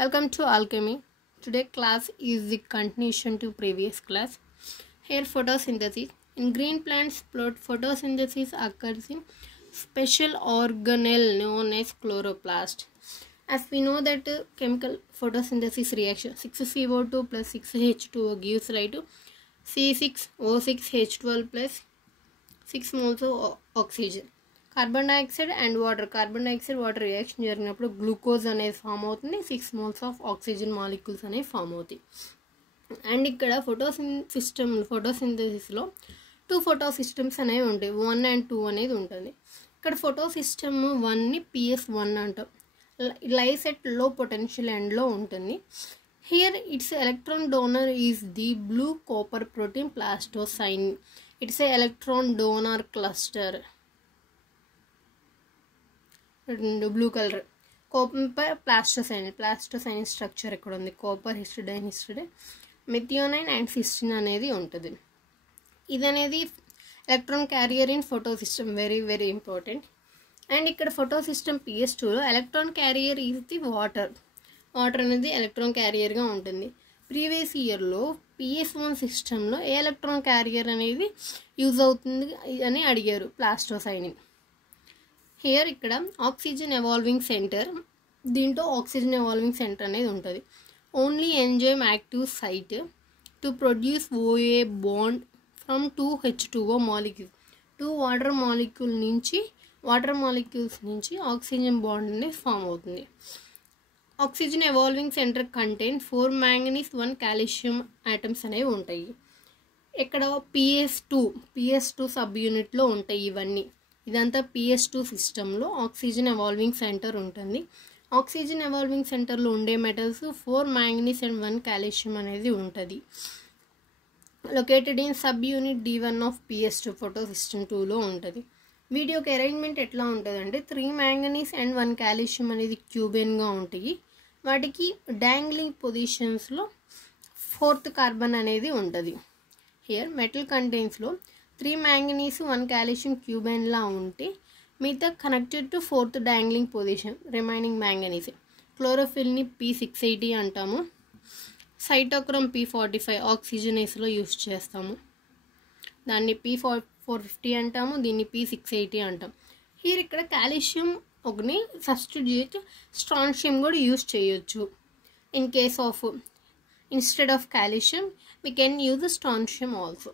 Welcome to Alchemy. Today class is the continuation to previous class. Here photosynthesis. In green plants, photosynthesis occurs in special organelle known as chloroplast. As we know that chemical photosynthesis reaction 6CO2 plus 6H2O gives rise to C6O6H12 plus 6 moles of oxygen. Carbon dioxide and water water reaction జరిగినప్పుడు glucose అనేది form అవుతుంది, 6 moles of oxygen molecules అనేవి form అవుతాయి. And ఇక్కడ ఫోటోసింథసిస్లో 2 photo systems అనేవి ఉంటాయి, 1 and 2 అనేది ఉంటుంది. ఇక్కడ ఫోటో సిస్టమ్ 1ని PS1 అంటాం. లైస్ ఎట్ లో పొటెన్షియల్ ఎండ్లో ఉంటుంది. Here it's electron donor is the blue copper protein plastocyanin. It's a electron donor cluster. Blue colour copper plastocyanin structure ఇక్కడ ఉంది. Copper histidine methionine and cysteine అనేది ఉంటుంది. ఇది అనేది electron carrier in photo system, very very important. And ఇక్కడ photo system PS2లో electron carrier is the water అనేది electron క్యారియర్గా ఉంటుంది. ప్రీవియస్ ఇయర్లో PS1 సిస్టంలో ఏ ఎలక్ట్రాన్ క్యారియర్ అనేది యూజ్ అవుతుంది అని అడిగారు, ప్లాస్టోసైన్. హియర్ ఇక్కడ ఆక్సిజన్ ఎవాల్వింగ్ సెంటర్, దీంట్లో ఆక్సిజన్ ఎవాల్వింగ్ సెంటర్ అనేది ఉంటుంది. Only enzyme active site to produce OA bond from 2 H2O molecule. 2 water molecules నుంచి ఆక్సిజన్ బాండ్ అనేది ఫామ్ అవుతుంది. Oxygen evolving centre contain 4 manganese 1 calcium atoms అనేవి ఉంటాయి. ఇక్కడ PS2 సబ్ యూనిట్లో ఉంటాయి ఇవన్నీ. ఇదంతా PS2 సిస్టంలో ఆక్సిజన్ ఎవాల్వింగ్ సెంటర్ ఉంటుంది. ఆక్సిజన్ ఎవాల్వింగ్ సెంటర్లో ఉండే మెటల్స్ 4 manganese and 1 కాల్షియం అనేది ఉంటుంది. Located in sub unit D1 of PS2 photo system 2లో ఉంటుంది. వీటి యొక్క అరేంజ్మెంట్ ఎట్లా ఉంటుంది అంటే 3 manganese and 1 కాల్షియం అనేది క్యూబెన్గా ఉంటాయి. వాటికి డాంగ్లింగ్ పొజిషన్స్లో 4th కార్బన్ అనేది ఉంటుంది. హియర్ మెటల్ కంటెంట్స్లో 3 manganese 1 కాల్షియం క్యూబెన్లా ఉంటే మిగతా connected to 4th dangling position, remaining manganese. క్లోరోఫిల్ని P680 అంటాము. సైటోక్రోమ్ P45 ఆక్సిజనేస్లో యూస్ చేస్తాము, దాన్ని P450 అంటాము, దీన్ని P680 అంటాం. హియర్ ఇక్కడ కాల్షియం ఒకని సబ్స్టిట్యూట్ స్ట్రాన్షియం కూడా యూస్ చేయొచ్చు. In case of instead of calcium we can use strontium also.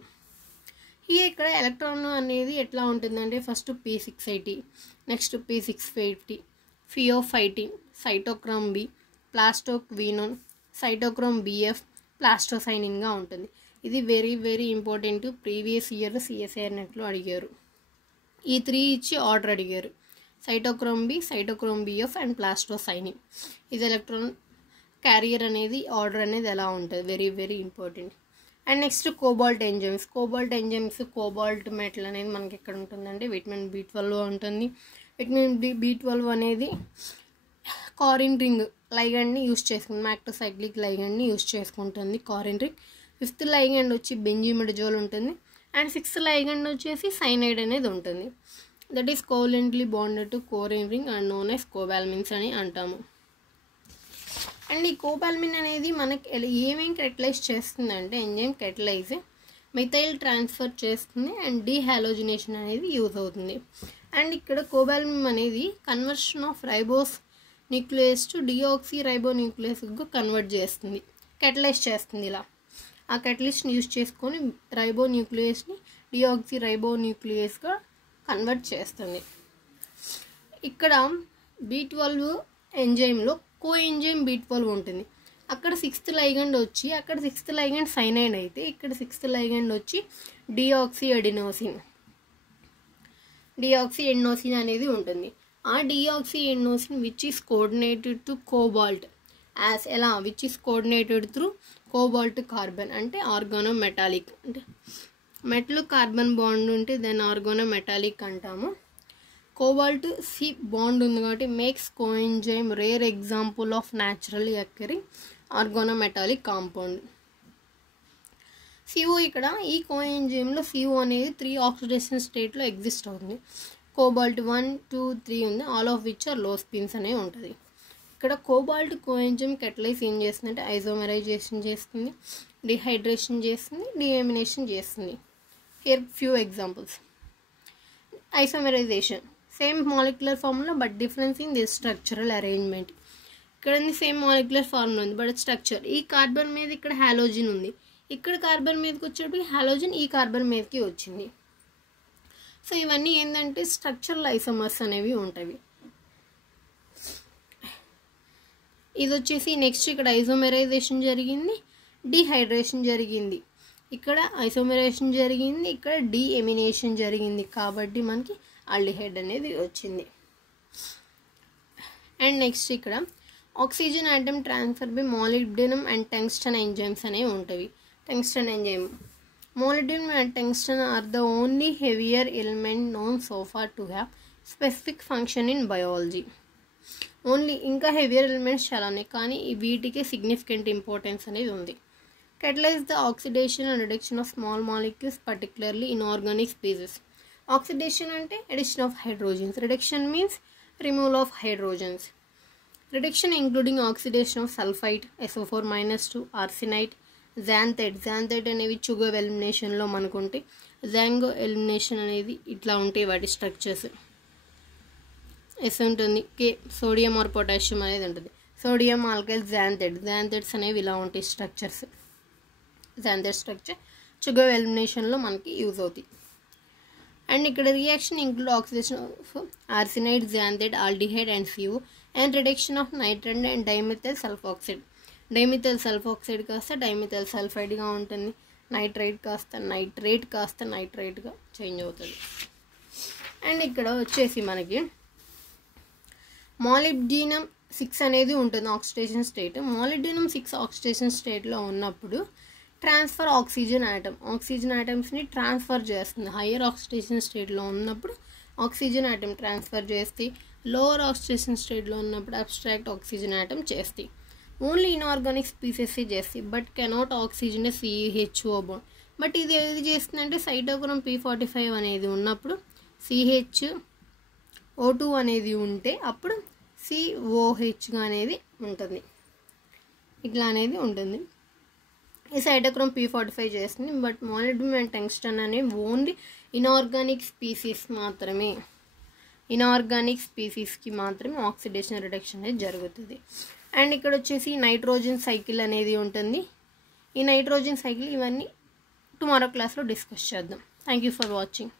ఇక్కడ ఎలక్ట్రాన్ అనేది ఎట్లా ఉంటుందంటే first P680, next P650, FeO15, cytochrome B, plastoquinone, cytochrome BF, ప్లాస్టోసైనిన్గా ఉంటుంది. ఇది very very important. Previous year CSIR నెట్లో అడిగారు. ఈ 3 ఇచ్చి ఆర్డర్ అడిగారు, cytochrome B, cytochrome BF and plastocyanin. ఇది ఎలక్ట్రాన్ క్యారియర్ అనేది ఆర్డర్ అనేది ఎలా ఉంటుంది, very very important. And next cobalt enzymes. Cobalt metal అనేది మనకి ఎక్కడ ఉంటుందంటే విటమిన్ B12 ఉంటుంది. విటమిన్ B12 అనేది కారిన్ రింగ్ లైగండ్ని యూస్ చేసుకుంటుంది, మ్యాక్టోసైక్లిక్ లైగండ్ని యూస్ చేసుకుంటుంది కారిన్ రింగ్. 5th లైగండ్ వచ్చి బెంజిమిడజోల్ ఉంటుంది. అండ్ 6th లైగండ్ వచ్చేసి సైనైడ్ అనేది ఉంటుంది. That is covalently bonded to corrin ring and known as cobalamins అని అంటాము. అండ్ ఈ కోబాల్మిన్ అనేది మనకి ఏమేమి కెటలైజ్ చేస్తుందంటే ఎంజైమ్ కెటలైజ్, మిథైల్ ట్రాన్స్ఫర్ చేస్తుంది అండ్ డీహాలోజినేషన్ అనేది యూజ్ అవుతుంది. అండ్ ఇక్కడ కోబాల్మిన్ అనేది conversion of ribose nucleus to deoxy ribo న్యూక్లియస్గా కన్వర్ట్ చేస్తుంది, కెటలైజ్ చేస్తుంది. ఇలా ఆ కెటలిస్ట్ని యూజ్ చేసుకొని రైబో న్యూక్లియస్ని డిఆక్సీ రైబో న్యూక్లియస్గా కన్వర్ట్ చేస్తుంది. ఇక్కడ B12 ఎంజైమ్లో కో ఎంజైమ్ B12 ఉంటుంది. అక్కడ 6th లైగండ్ వచ్చి సైనైడ్ అయితే ఇక్కడ 6th లైగండ్ వచ్చి డిఆక్సీ ఎడినోసిన్ అనేది ఉంటుంది. ఆ deoxy adenosine which is coordinated to cobalt as ఎలా which is coordinated through cobalt carbon అంటే ఆర్గానోమెటాలిక్. అంటే మెటల్ కార్బన్ బాండ్ ఉంటే దాన్ని ఆర్గానోమెటాలిక్ అంటాము. కోబాల్ట్ C బాండ్ ఉంది కాబట్టి makes coenzyme rare example of naturally occurring organometallic compound. CO ఇక్కడ ఈ కోఎంజైమ్లో CO అనేది 3 ఆక్సిడేషన్ స్టేట్లో ఎగ్జిస్ట్ అవుతుంది. కోబాల్ట్ 1, 2, 3 ఉంది, ఆల్ ఆఫ్ విచ్ ఆర్ లో స్పిన్స్ అనేవి ఉంటుంది. ఇక్కడ కోబాల్ట్ కోఎంజైమ్ కెటలైజ్ ఏం చేస్తుందంటే ఐసోమెరైజేషన్ చేస్తుంది, డిహైడ్రేషన్ చేస్తుంది, డిఎమినేషన్ చేస్తుంది. Here few examples. Isomerisation same molecular formula but difference in this structural arrangement. ఇక్కడ సేమ్ మాలిక్యులర్ ఫార్ములా ఉంది బట్ స్ట్రక్చర్. ఈ కార్బన్ మీద ఇక్కడ హాలోజిన్ ఉంది, ఇక్కడ కార్బన్ మీదకి వచ్చేటప్పుడు హాలోజిన్ ఈ కార్బన్ మీదకి వచ్చింది. సో ఇవన్నీ ఏంటంటే స్ట్రక్చరల్ ఐసోమర్స్ అనేవి ఉంటాయి. ఇది వచ్చేసి నెక్స్ట్ ఇక్కడ ఐసోమెరైజేషన్ జరిగింది, డిహైడ్రేషన్ జరిగింది, ఇక్కడ ఐసోమెరైజేషన్ జరిగింది, ఇక్కడ డిఎమినేషన్ జరిగింది, కాబట్టి మనకి ఆల్డిహైడ్ అనేది వచ్చింది. అండ్ నెక్స్ట్ ఇక్కడ oxygen atom transfer by molybdenum and tungsten enzymes అనేవి ఉంటాయి. Tungsten enzyme, molybdenum and tungsten are the only heavier element known so far to have specific function in biology. Only ఇంకా heavier elements చాలా ఉన్నాయి కానీ వీటికి significant importance అనేది ఉంది. catalyze the oxidation and reduction of small molecules particularly in organic species. Oxidation అంటే addition of hydrogens, reduction means removal of hydrogens. Reduction including oxidation of sulfite SO4-2, arsenite, xanthate అనేవి sugar ఎలిమినేషన్లో మనకుంటే, Django elimination అనేది ఇట్లా ఉంటాయి వాటి structures. Yes ఉంటుంది, కే sodium are potassium అనేది ఉంటుంది, sodium alkyl జాంథేట్స్ అనేవి ఇలా ఉంటాయి స్ట్రక్చర్స్. జాంథేట్ స్ట్రక్చర్ షుగర్ ఎలిమినేషన్లో మనకి యూజ్ అవుతాయి. అండ్ ఇక్కడ reaction include oxidation of arsenide, xanthate, aldehyde and CO and reduction of nitrate and dimethyl sulfoxide. Dimethyl sulfoxide కాస్త డైమిథైల్ సల్ఫైడ్గా ఉంటుంది, నైట్రేట్ కాస్త నైట్రేట్గా చేంజ్ అవుతుంది. అండ్ ఇక్కడ వచ్చేసి మనకి మాలిబ్డినం 6 అనేది ఉంటుంది ఆక్సిడేషన్ స్టేట్. మాలిబ్డినం 6 ఆక్సిడేషన్ స్టేట్లో ఉన్నప్పుడు ట్రాన్స్ఫర్ ఆక్సిజన్ ఆటమ్స్ని ట్రాన్స్ఫర్ చేస్తుంది. హయ్యర్ ఆక్సిడేషన్ స్టేట్లో ఉన్నప్పుడు ఆక్సిజన్ ఆటమ్ ట్రాన్స్ఫర్ చేస్తే, లోవర్ ఆక్సిడేషన్ స్టేట్లో ఉన్నప్పుడు అబ్స్ట్రాక్ట్ ఆక్సిజన్ ఆటమ్ చేస్తాయి. ఓన్లీ ఇన్ఆర్గానిక్ స్పీసెస్ చేస్తాయి but cannot oxygen CHO bond. But ఇది ఏది చేస్తుందంటే సైటోక్రోమ్ P45 అనేది ఉన్నప్పుడు CHO2 అనేది ఉంటే అప్పుడు COHగా అనేది ఉంటుంది, ఇట్లా అనేది ఉంటుంది. ఈ సైటోక్రోమ్ P45 చేస్తుంది బట్ మాలిబ్డినం అండ్ టంగ్స్టన్ అనేవి ఓన్లీ ఇన్ఆర్గానిక్ స్పీసీస్కి మాత్రమే ఆక్సిడేషన్ రిడక్షన్ అనేది జరుగుతుంది. అండ్ ఇక్కడ వచ్చేసి నైట్రోజన్ సైకిల్ అనేది ఉంటుంది. ఈ నైట్రోజన్ సైకిల్ ఇవన్నీ టుమారో క్లాస్లో డిస్కస్ చేద్దాం. Thank you for watching.